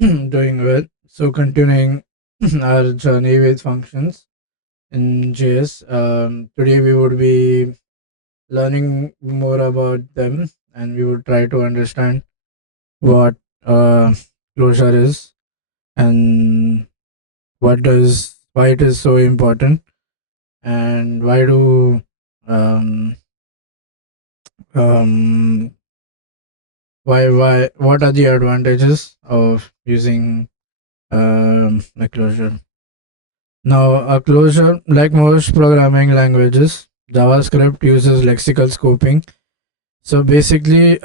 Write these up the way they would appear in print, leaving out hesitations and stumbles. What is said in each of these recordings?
Doing well. So continuing our journey with functions in JS. Today we would be learning more about them, and we would try to understand what uh, closure is and why it is so important, and um, um, why what are the advantages of using a closure. Now, a closure, like most programming languages, JavaScript uses lexical scoping. So basically,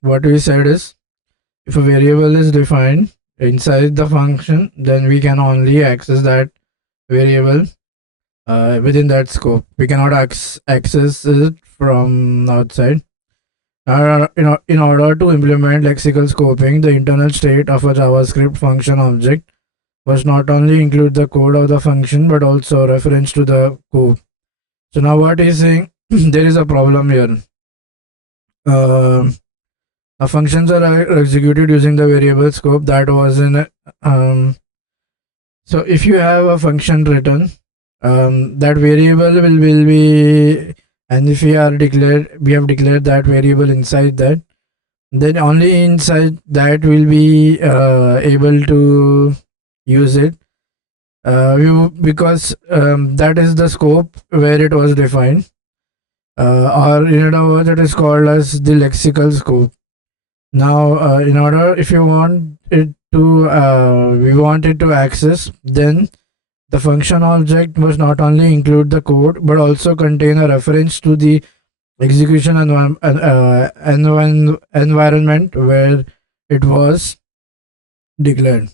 what we said is if a variable is defined inside the function, then we can only access that variable within that scope. We cannot access it from outside. In order to implement lexical scoping, the internal state of a JavaScript function object must not only include the code of the function but also reference to the code. So now what he's saying, there is a problem here. Uh, the functions are executed using the variable scope that was in. So if you have a function written, that variable will be, and if we have declared that variable inside that, then only inside that will be able to use it because that is the scope where it was defined, or in other words, it is called as the lexical scope. Now, in order, if you want it to, we want it to access, then the function object must not only include the code but also contain a reference to the execution environment where it was declared.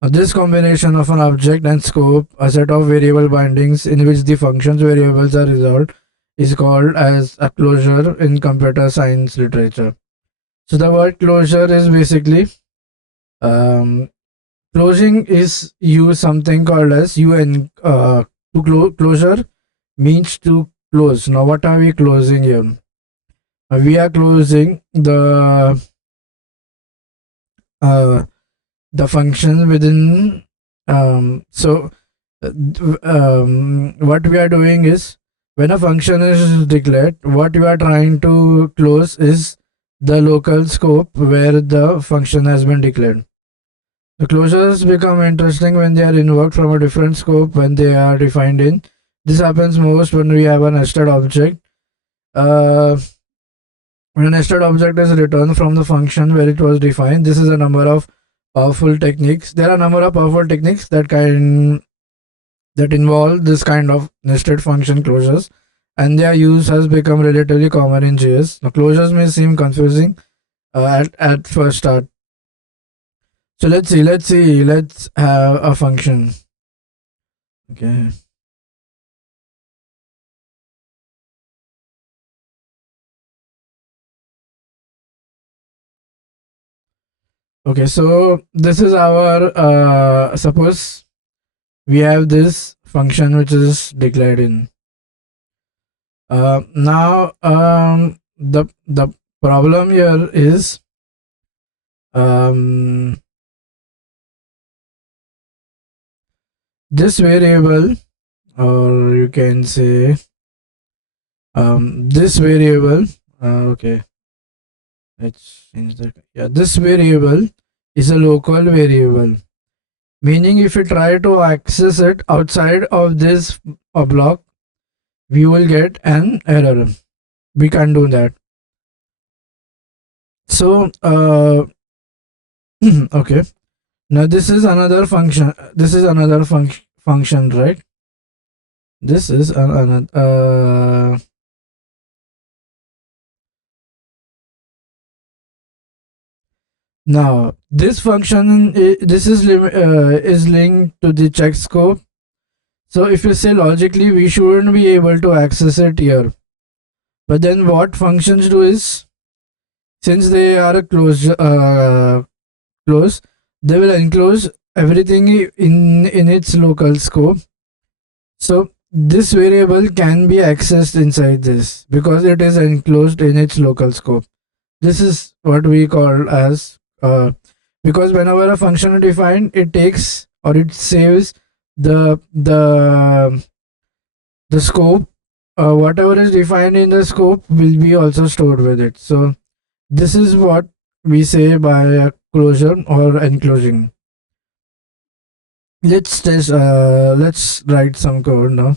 This combination of an object and scope, a set of variable bindings in which the function's variables are resolved, is called as a closure in computer science literature. So the word closure is basically um, closing is use something called as closure means to close. Now what are we closing here? We are closing uh, the function within so what we are doing is when a function is declared, what you are trying to close is the local scope where the function has been declared. The closures become interesting when they are invoked from a different scope when they are defined in. This happens most when we have a nested object. When a nested object is returned from the function where it was defined, this is a number of powerful techniques. There are a number of powerful techniques that involve this kind of nested function closures, and their use has become relatively common in JS. Now, closures may seem confusing at first start. So let's see. Let's have a function. Okay. Okay. So this is our suppose we have this function which is declared in. Now the problem here is this variable, or you can say this variable. Okay, let's change that. Yeah, this variable is a local variable, meaning if you try to access it outside of this block, we will get an error. We can't do that. So okay, now this is another function. This is another function, right? This is another now this function this is linked to the check scope. So if you say logically we shouldn't be able to access it here, but then what functions do is, since they are a close, they will enclose everything in its local scope. So this variable can be accessed inside this because it is enclosed in its local scope. This is what we call as because whenever a function is defined, it takes or it saves the scope. Whatever is defined in the scope will be also stored with it. So this is what we say by a closure or enclosing. Let's write some code now.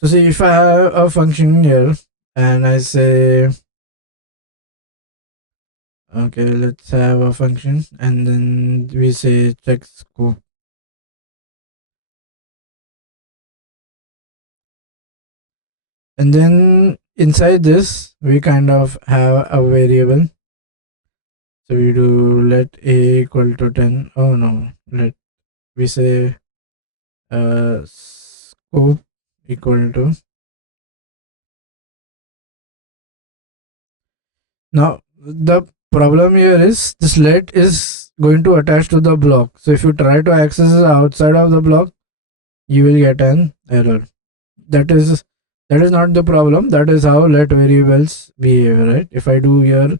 So see, if I have a function here and I say, okay, let's have a function and then we say check scope. And then inside this, we kind of have a variable. So we do let a equal to 10. Oh no, let we say scope equal to. Now the problem here is this let is going to attach to the block. So if you try to access it outside of the block, you will get an error. That is not the problem. That is how let variables behave, right? If I do here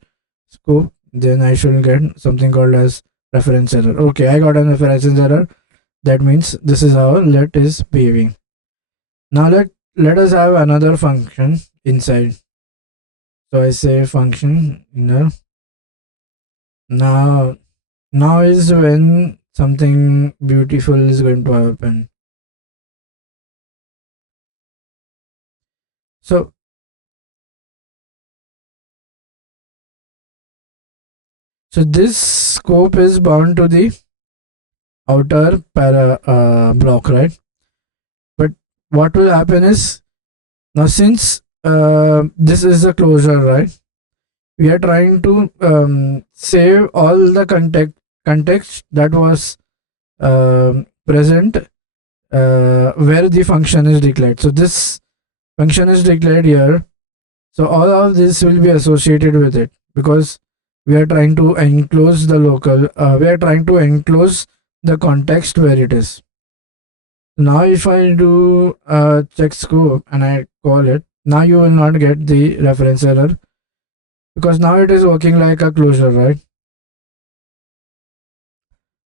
scope, then I should get something called as reference error. Okay, I got an reference error. That means this is how let is behaving. Now let us have another function inside. So I say function inner. Now is when something beautiful is going to happen. So this scope is bound to the outer block, right? But what will happen is, now since this is a closure, right? We are trying to save all the context that was present where the function is declared. So this function is declared here. So all of this will be associated with it because we are trying to enclose the local. We are trying to enclose the context where it is. Now if I do check scope and I call it, now you will not get the reference error because now it is working like a closure, right?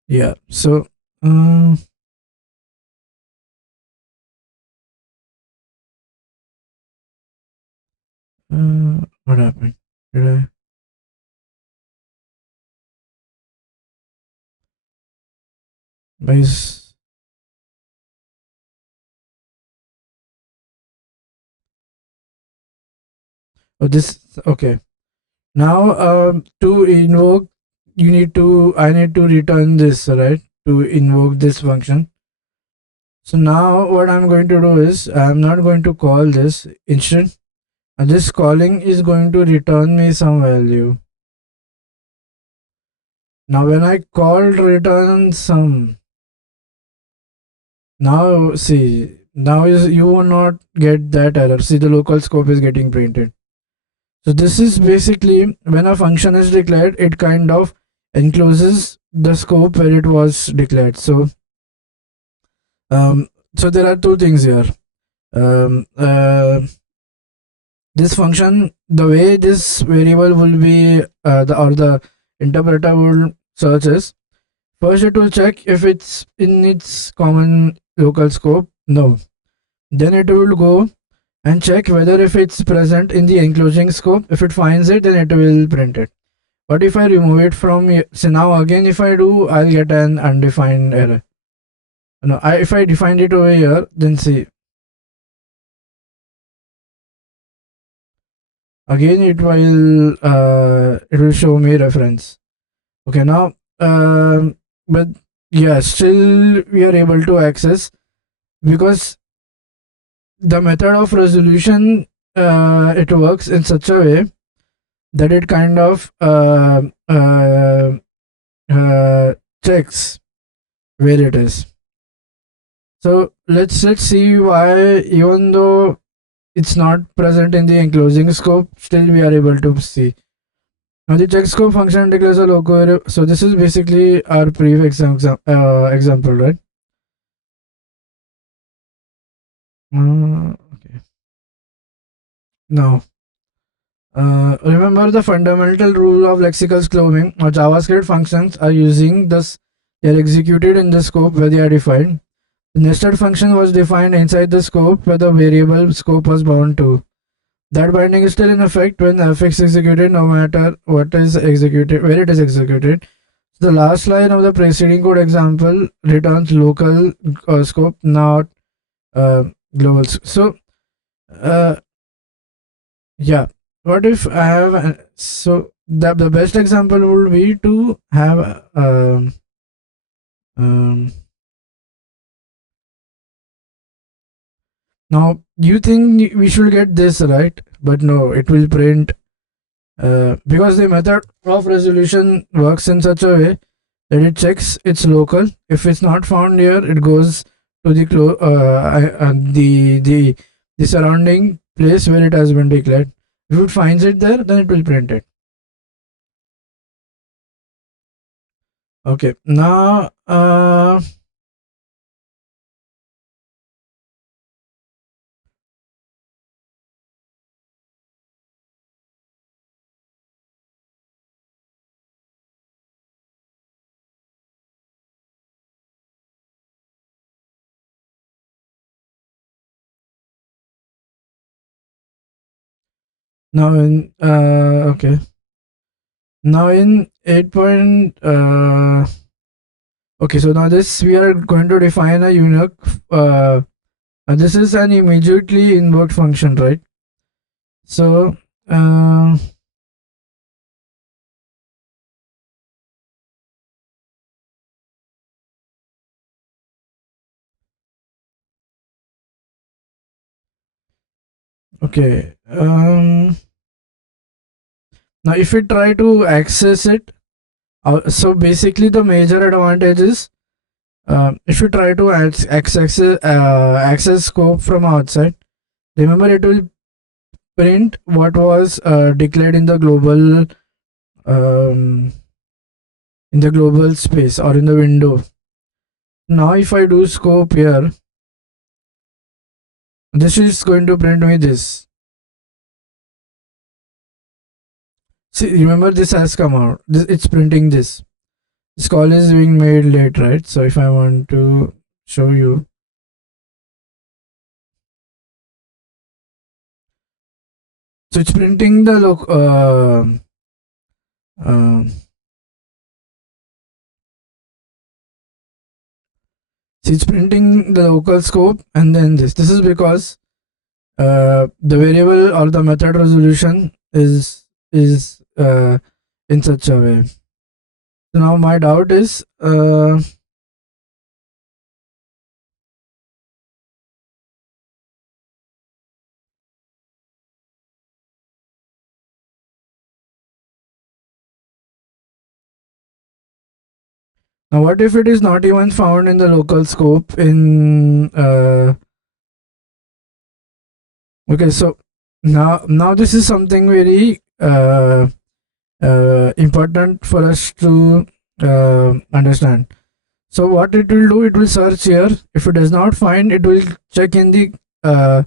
Yeah. So um, what happened? Did I? Guys, oh this okay. Now to invoke, I need to return this, right? To invoke this function. So now what I'm going to do is I'm not going to call this instead. This calling is going to return me some value. Now when I called return some, now see, now is you will not get that error. See, the local scope is getting printed. So this is basically when a function is declared, it kind of encloses the scope where it was declared. So um, so there are two things here. Um, uh, this function, the way this variable will be the interpreter will search is, first it will check if it's in its common local scope. No, then it will go and check whether if it's present in the enclosing scope. If it finds it, then it will print it. But if I remove it from here, so now again if I do, I'll get an undefined error. No, if I define it over here, then see, again it will show me reference. Okay, now but yeah, still we are able to access because the method of resolution, it works in such a way that it kind of checks where it is. So let's see why, even though it's not present in the enclosing scope, still we are able to see. Now the check scope function declares a local. So this is basically our previous example, right? Okay. Now Remember the fundamental rule of lexical scoping or JavaScript functions are using this. They are executed in the scope where they are defined. The nested function was defined inside the scope where the variable scope was bound to. That binding is still in effect when fx executed, no matter what is executed, where it is executed. The last line of the preceding code example returns local scope, not uh, global. So, uh, yeah. What if I have so the best example would be to have um, now you think we should get this right, but no, it will print because the method of resolution works in such a way that it checks its local. If it's not found here, it goes to the the surrounding place where it has been declared. If it finds it there, then it will print it. Okay, now in okay, now in 8 point okay, so now this we are going to define a unique this is an immediately invoked function, right? So okay, now if we try to access it, so basically the major advantage is if you try to access scope from outside, remember it will print what was declared um, in the global space or in the window. Now if I do scope here, this is going to print me this. See, remember this has come out. It's printing this. This call is being made late, right? So if I want to show you, so it's printing the uh, see, it's printing the local scope and then this. This is because the variable or the method resolution is in such a way. So now my doubt is now what if it is not even found in the local scope in okay, so now this is something very important for us to understand. So what it will do, it will search here. If it does not find, it will check uh,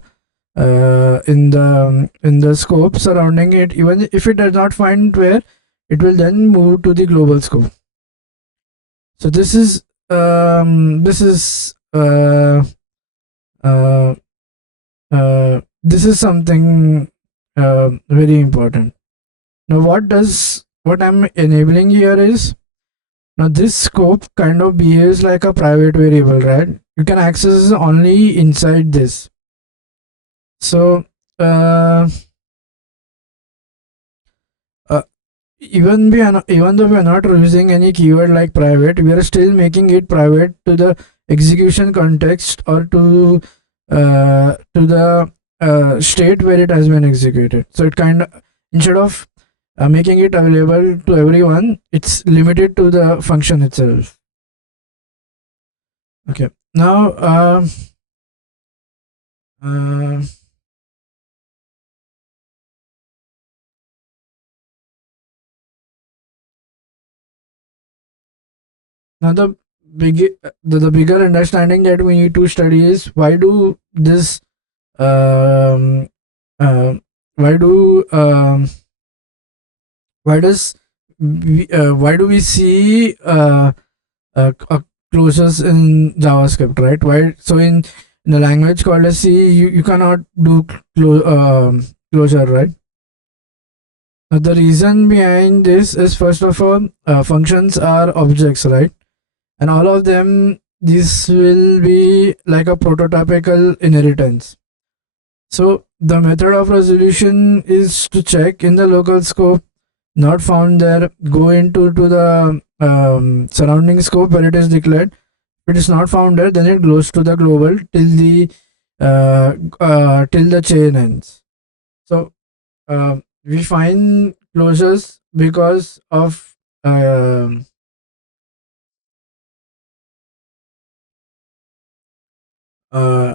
in the scope surrounding it. Even if it does not find where, it will then move to the global scope. So uh, this is something very important. Now what I'm enabling here is, now this scope kind of behaves like a private variable, right? You can access only inside this. So uh, even though we are not using any keyword like private, we are still making it private to the execution context or to the state where it has been executed. So it kind of, instead of making it available to everyone, it's limited to the function itself. Okay, now uh, now the bigger understanding that we need to study is why do this um, uh, why do Why does why do we see closures in JavaScript, right? Why? So in a language called as C, you cannot do closure, right? The reason behind this is, first of all, functions are objects, right? And all of them, this will be like a prototypical inheritance. So the method of resolution is to check in the local scope, not found there, go into to the surrounding scope where it is declared. If it is not found there, then it goes to the global till the chain ends. So we find closures um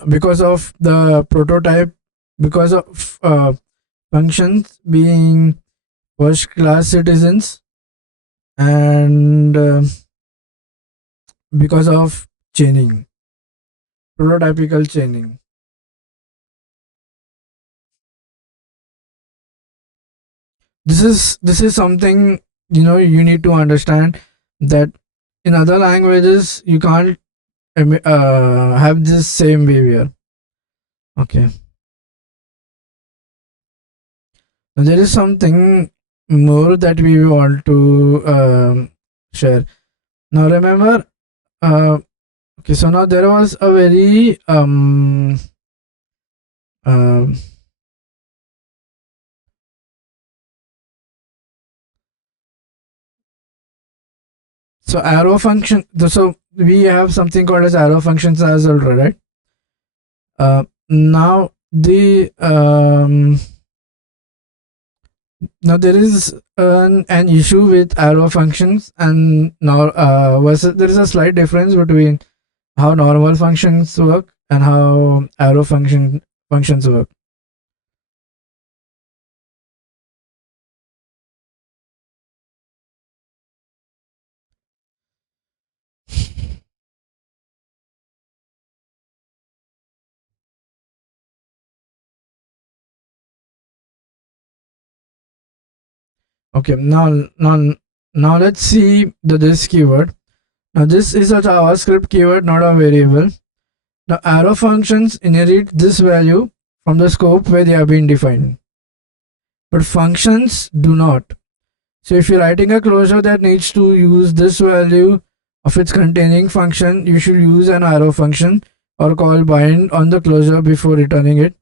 because of the prototype, because of functions being first class citizens, and because of chaining, prototypical chaining. This is something, you need to understand that in other languages you can't have this same behavior. Okay, now there is something more that we want to share. Now remember, okay, so now there was a very um so arrow function, so we have something called as arrow functions as well, right? Now the now there is an issue with arrow functions, and now there is a slight difference between how normal functions work and how arrow functions work. Okay, now let's see the this keyword. Now this is a JavaScript keyword, not a variable. Now arrow functions inherit this value from the scope where they have been defined, but functions do not. So if you're writing a closure that needs to use this value of its containing function, you should use an arrow function or call bind on the closure before returning it,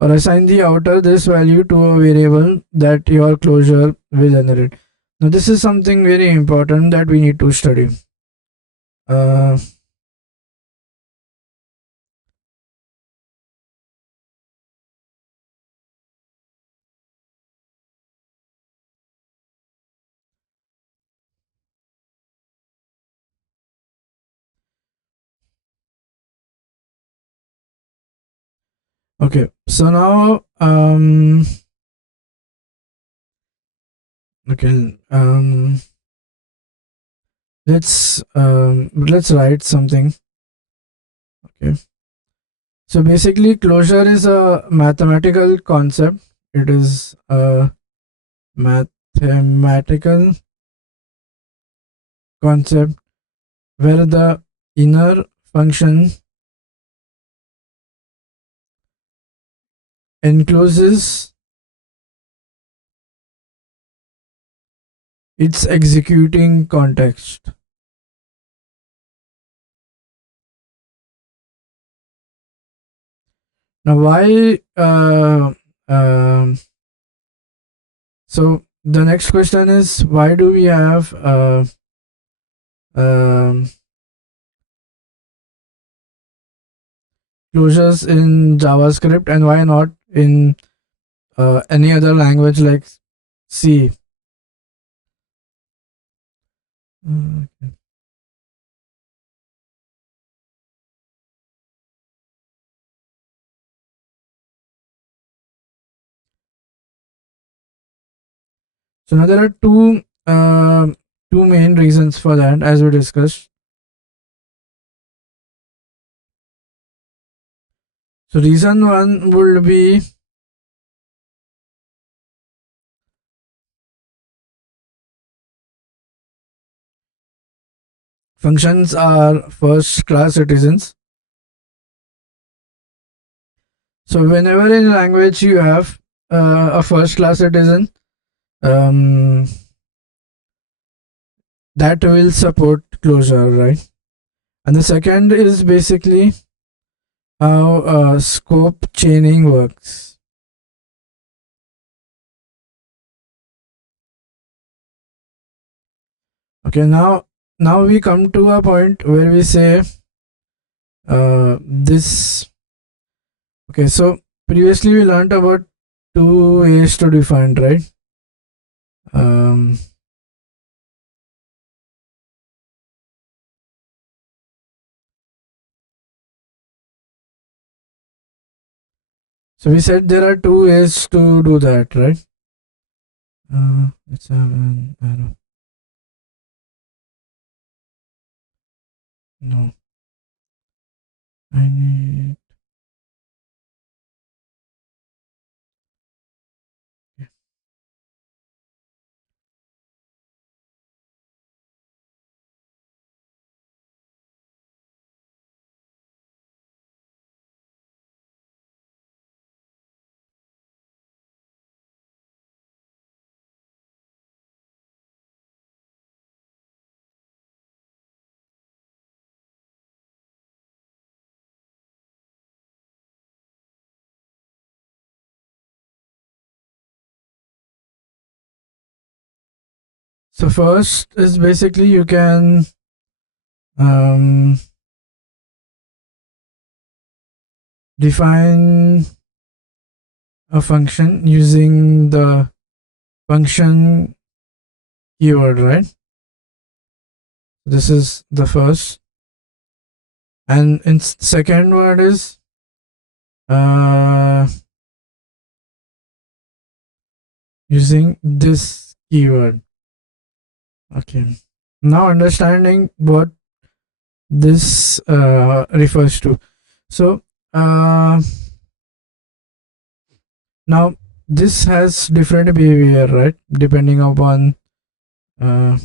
or assign the outer this value to a variable that your closure will inherit. Now this is something very important that we need to study. Uh, okay, so now okay let's write something. Okay, so basically, closure is a mathematical concept. It is a mathematical concept where the inner function encloses its executing context. Now, why? So the next question is, why do we have um, closures in JavaScript, and why not in any other language like C? Okay. So now there are two main reasons for that, as we discussed. So reason one would be Functions are first class citizens. So whenever in language you have a first class citizen, um, that will support closure, right? And the second is basically how scope chaining works. Okay, now we come to a point where we say this. Okay, so previously we learned about two ways to define, right? Um, so we said there are two ways to do that, right? Let's have an arrow. No, I need. So first is basically you can um, define a function using the function keyword, right? This is the first, and in second word is uh, using this keyword. Okay, now understanding what this refers to. So uh, now this has different behavior, right? Depending upon uh,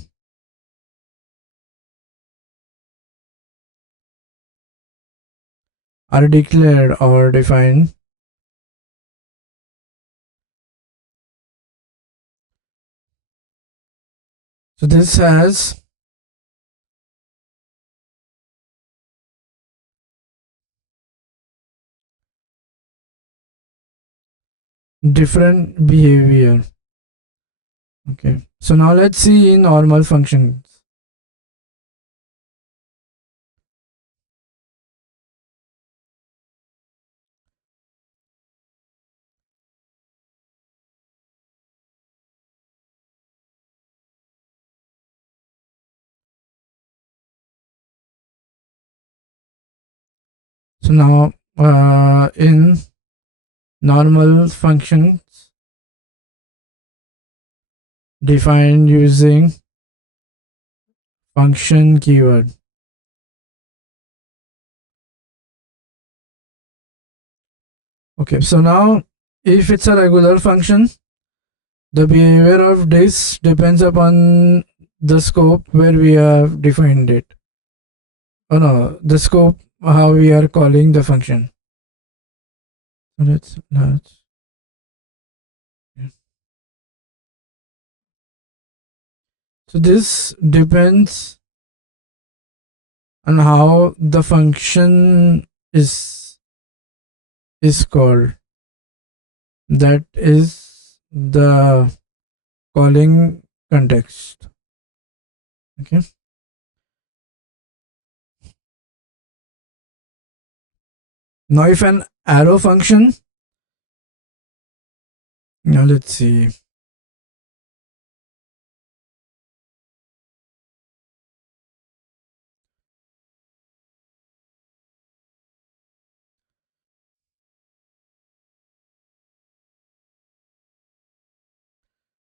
are declared or defined. So this has different behavior. Okay, so now let's see normal functions. So now in normal functions defined using function keyword. Okay, so now if it's a regular function, the behavior of this depends upon the scope where we have defined it. Oh no, the scope how we are calling the function. So let's so this depends on how the function is called. That is the calling context. Okay. Now if an arrow function, now let's see.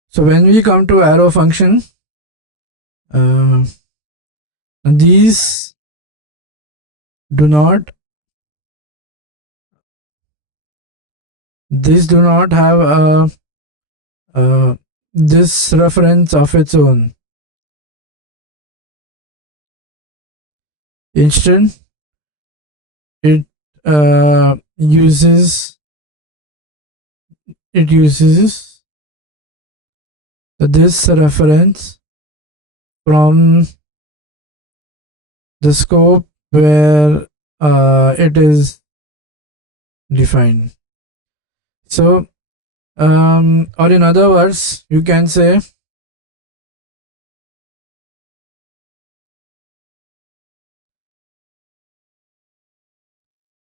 So when we come to arrow function, uh, these do not have this reference of its own. Instead, it uses this reference from the scope where it is defined. So, or in other words, you can say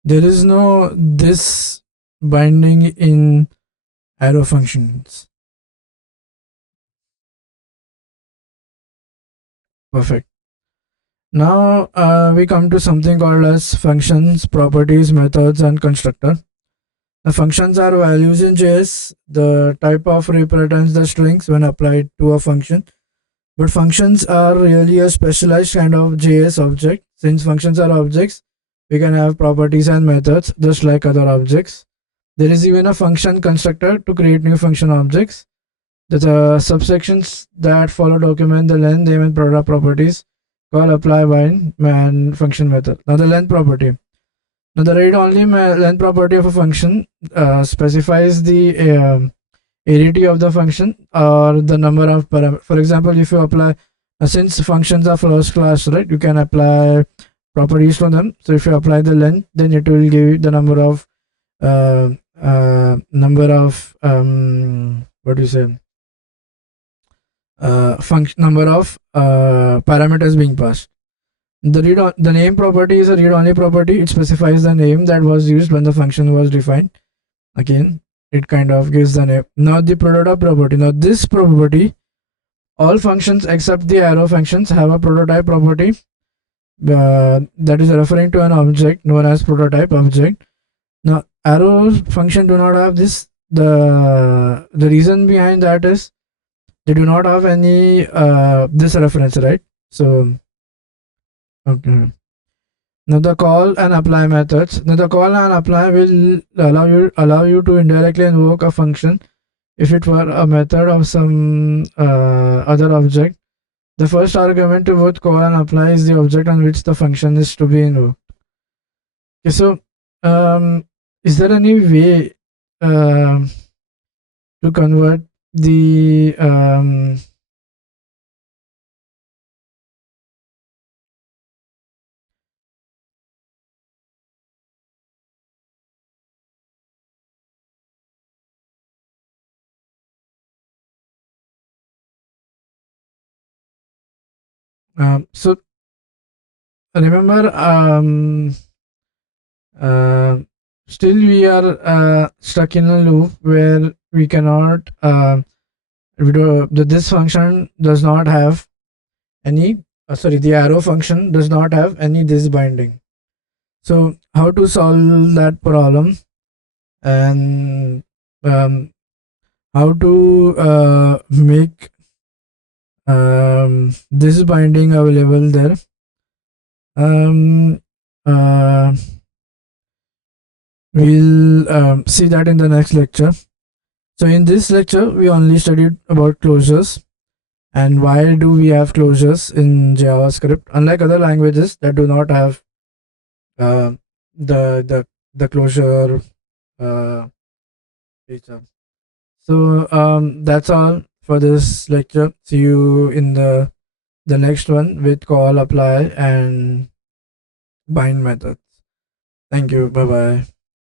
there is no this binding in arrow functions. Perfect. Now we come to something called as functions, properties, methods, and constructor. The functions are values in JS. The type of represents the strings when applied to a function. But functions are really a specialized kind of JS object. Since functions are objects, we can have properties and methods just like other objects. There is even a function constructor to create new function objects. The subsections that follow document the length, name, and product properties call apply, bind, and function method. Now the length property. Now the read-only length property of a function specifies the arity of the function or the number of parameters. For example, if you apply, since functions are first class, right, you can apply properties for them. So if you apply the length, then it will give you the number of what do you say, function number of parameters being passed. The name property is a read-only property. It specifies the name that was used when the function was defined. Again, it kind of gives the name. Now the prototype property. Now this property, all functions except the arrow functions have a prototype property that is referring to an object known as prototype object. Now arrow function do not have this. The reason behind that is they do not have any this reference, right? So okay. Now the call and apply methods. Now the call and apply will allow you to indirectly invoke a function if it were a method of some other object. The first argument to both call and apply is the object on which the function is to be invoked. Okay, so is there any way to convert the so remember still we are stuck in a loop where we cannot this function does not have any sorry, the arrow function does not have any this binding. So how to solve that problem, and how to make this binding available there. We'll see that in the next lecture. So in this lecture we only studied about closures and why do we have closures in JavaScript, unlike other languages that do not have uh, the closure feature. So that's all for this lecture. See you in the next one with call, apply, and bind methods. Thank you. Bye bye.